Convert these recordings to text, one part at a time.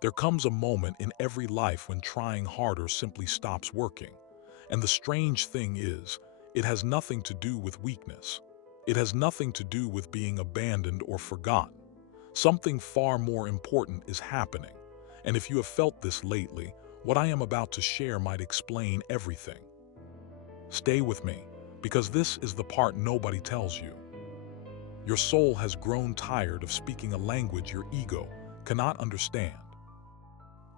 There comes a moment in every life when trying harder simply stops working. And the strange thing is, it has nothing to do with weakness. It has nothing to do with being abandoned or forgotten. Something far more important is happening. And if you have felt this lately, what I am about to share might explain everything. Stay with me, because this is the part nobody tells you. Your soul has grown tired of speaking a language your ego cannot understand.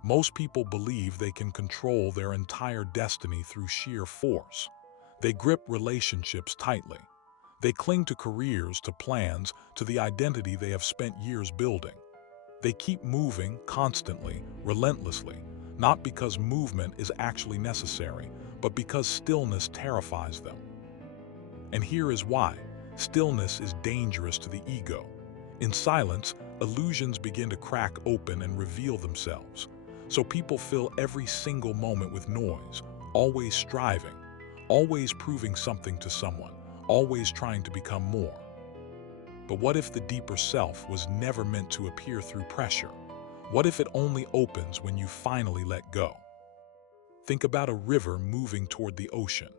Most people believe they can control their entire destiny through sheer force. They grip relationships tightly. They cling to careers, to plans, to the identity they have spent years building. They keep moving constantly, relentlessly, not because movement is actually necessary, but because stillness terrifies them. And here is why. Stillness is dangerous to the ego. In silence, illusions begin to crack open and reveal themselves. So people fill every single moment with noise, always striving, always proving something to someone, always trying to become more. But what if the deeper self was never meant to appear through pressure? What if it only opens when you finally let go? Think about a river moving toward the ocean.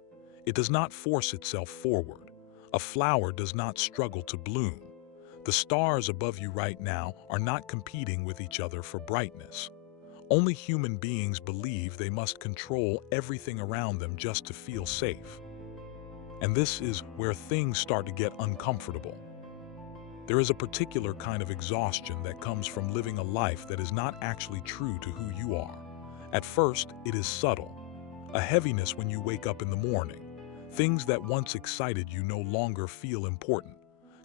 It does not force itself forward. A flower does not struggle to bloom. The stars above you right now are not competing with each other for brightness. Only human beings believe they must control everything around them just to feel safe. And this is where things start to get uncomfortable. There is a particular kind of exhaustion that comes from living a life that is not actually true to who you are. At first, it is subtle. A heaviness when you wake up in the morning. Things that once excited you no longer feel important.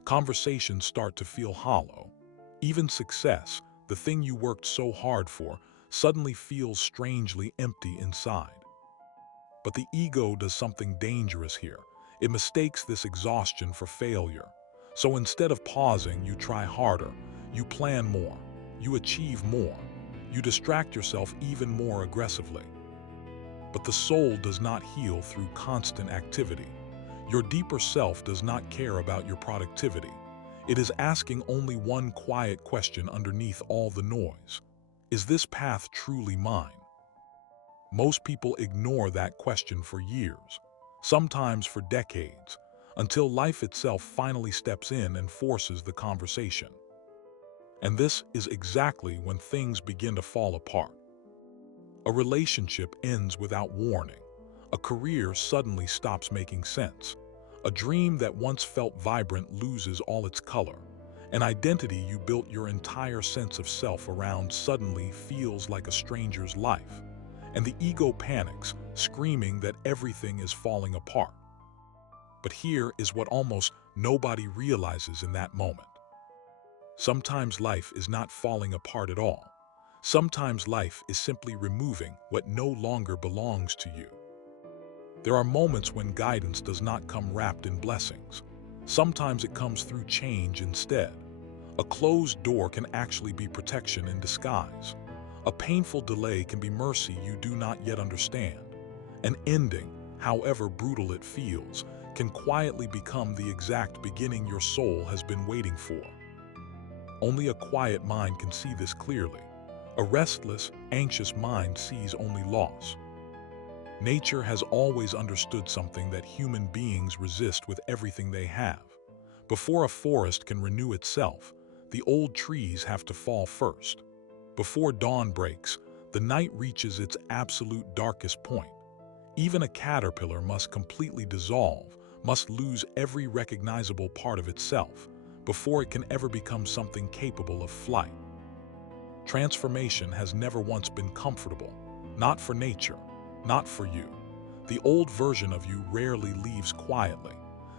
Conversations start to feel hollow. Even success, the thing you worked so hard for, suddenly feels strangely empty inside. But the ego does something dangerous here. It mistakes this exhaustion for failure. So instead of pausing, you try harder, you plan more, you achieve more, you distract yourself even more aggressively. But the soul does not heal through constant activity. Your deeper self does not care about your productivity. It is asking only one quiet question underneath all the noise. Is this path truly mine? Most people ignore that question for years, sometimes for decades, until life itself finally steps in and forces the conversation. And this is exactly when things begin to fall apart. A relationship ends without warning. A career suddenly stops making sense. A dream that once felt vibrant loses all its color. An identity you built your entire sense of self around suddenly feels like a stranger's life. And the ego panics, screaming that everything is falling apart. But here is what almost nobody realizes in that moment. Sometimes life is not falling apart at all. Sometimes life is simply removing what no longer belongs to you. There are moments when guidance does not come wrapped in blessings. Sometimes it comes through change instead. A closed door can actually be protection in disguise. A painful delay can be mercy you do not yet understand. An ending, however brutal it feels, can quietly become the exact beginning your soul has been waiting for. Only a quiet mind can see this clearly. A restless, anxious mind sees only loss. Nature has always understood something that human beings resist with everything they have. Before a forest can renew itself, the old trees have to fall first. Before dawn breaks, the night reaches its absolute darkest point. Even a caterpillar must completely dissolve, must lose every recognizable part of itself, before it can ever become something capable of flight. Transformation has never once been comfortable, not for nature, not for you. The old version of you rarely leaves quietly.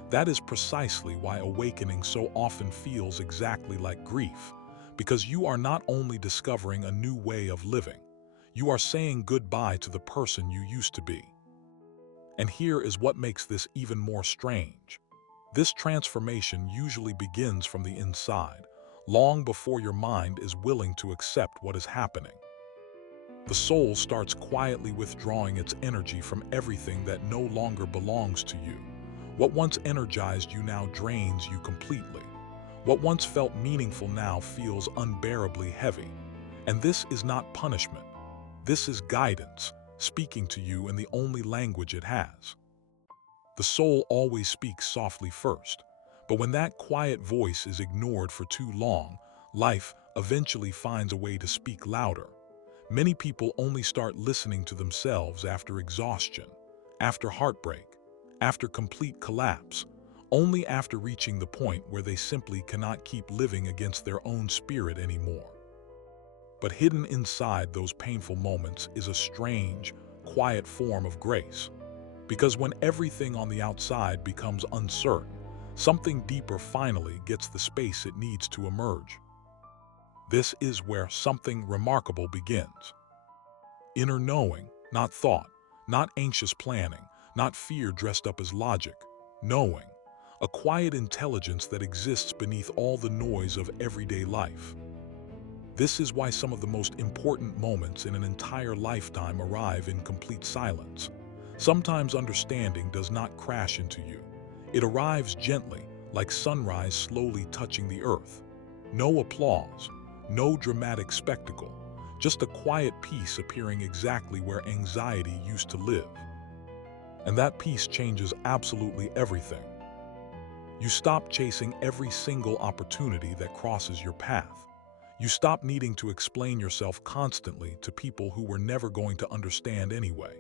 That is precisely why awakening so often feels exactly like grief, because you are not only discovering a new way of living, you are saying goodbye to the person you used to be. And here is what makes this even more strange. This transformation usually begins from the inside, long before your mind is willing to accept what is happening. The soul starts quietly withdrawing its energy from everything that no longer belongs to you. What once energized you now drains you completely. What once felt meaningful now feels unbearably heavy. And this is not punishment. This is guidance, speaking to you in the only language it has. The soul always speaks softly first, but when that quiet voice is ignored for too long, life eventually finds a way to speak louder. Many people only start listening to themselves after exhaustion, after heartbreak, after complete collapse, only after reaching the point where they simply cannot keep living against their own spirit anymore. But hidden inside those painful moments is a strange, quiet form of grace. Because when everything on the outside becomes uncertain, something deeper finally gets the space it needs to emerge. This is where something remarkable begins. Inner knowing, not thought, not anxious planning, not fear dressed up as logic. Knowing, a quiet intelligence that exists beneath all the noise of everyday life. This is why some of the most important moments in an entire lifetime arrive in complete silence. Sometimes understanding does not crash into you. It arrives gently, like sunrise slowly touching the earth. No applause, no dramatic spectacle, just a quiet peace appearing exactly where anxiety used to live. And that peace changes absolutely everything. You stop chasing every single opportunity that crosses your path. You stop needing to explain yourself constantly to people who were never going to understand anyway.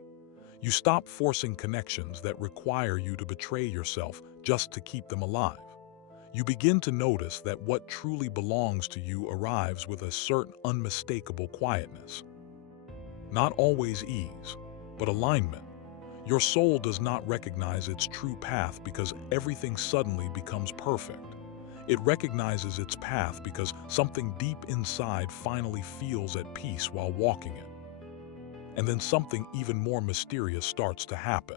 You stop forcing connections that require you to betray yourself just to keep them alive. You begin to notice that what truly belongs to you arrives with a certain unmistakable quietness. Not always ease, but alignment. Your soul does not recognize its true path because everything suddenly becomes perfect. It recognizes its path because something deep inside finally feels at peace while walking it. And then something even more mysterious starts to happen.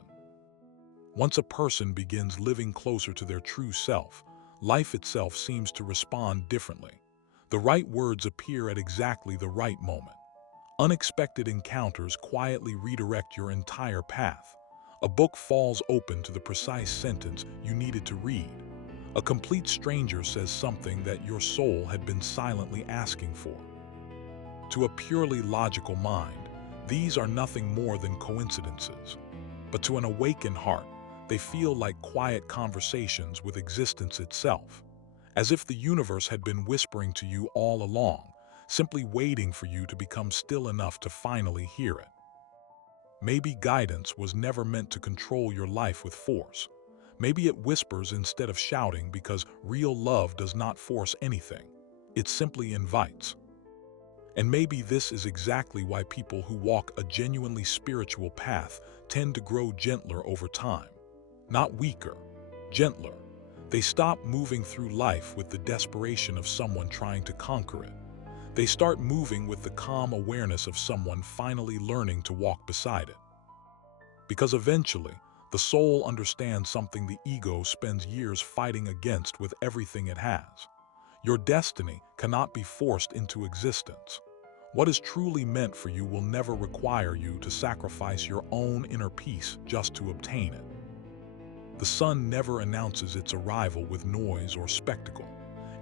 Once a person begins living closer to their true self, life itself seems to respond differently. The right words appear at exactly the right moment. Unexpected encounters quietly redirect your entire path. A book falls open to the precise sentence you needed to read. A complete stranger says something that your soul had been silently asking for. To a purely logical mind, these are nothing more than coincidences. But to an awakened heart, they feel like quiet conversations with existence itself, as if the universe had been whispering to you all along, simply waiting for you to become still enough to finally hear it. Maybe guidance was never meant to control your life with force. Maybe it whispers instead of shouting because real love does not force anything. It simply invites. And maybe this is exactly why people who walk a genuinely spiritual path tend to grow gentler over time. Not weaker, gentler. They stop moving through life with the desperation of someone trying to conquer it. They start moving with the calm awareness of someone finally learning to walk beside it. Because eventually, the soul understands something the ego spends years fighting against with everything it has. Your destiny cannot be forced into existence. What is truly meant for you will never require you to sacrifice your own inner peace just to obtain it. The sun never announces its arrival with noise or spectacle,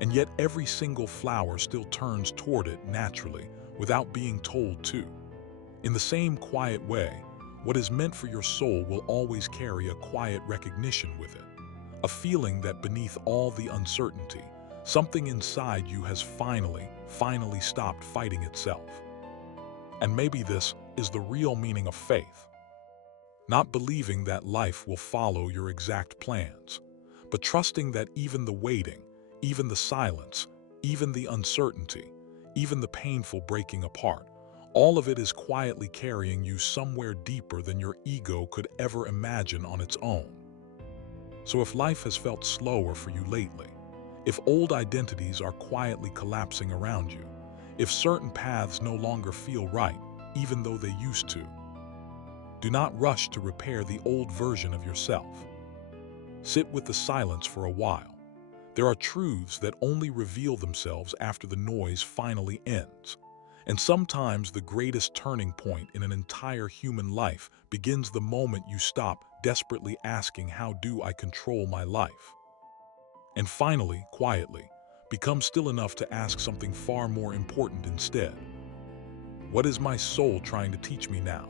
and yet every single flower still turns toward it naturally, without being told to. In the same quiet way, what is meant for your soul will always carry a quiet recognition with it, a feeling that beneath all the uncertainty, something inside you has finally stopped fighting itself. And maybe this is the real meaning of faith. Not believing that life will follow your exact plans, but trusting that even the waiting, even the silence, even the uncertainty, even the painful breaking apart, all of it is quietly carrying you somewhere deeper than your ego could ever imagine on its own. So if life has felt slower for you lately, if old identities are quietly collapsing around you, if certain paths no longer feel right, even though they used to, do not rush to repair the old version of yourself. Sit with the silence for a while. There are truths that only reveal themselves after the noise finally ends. And sometimes the greatest turning point in an entire human life begins the moment you stop desperately asking, "How do I control my life?" And finally, quietly, become still enough to ask something far more important instead. What is my soul trying to teach me now?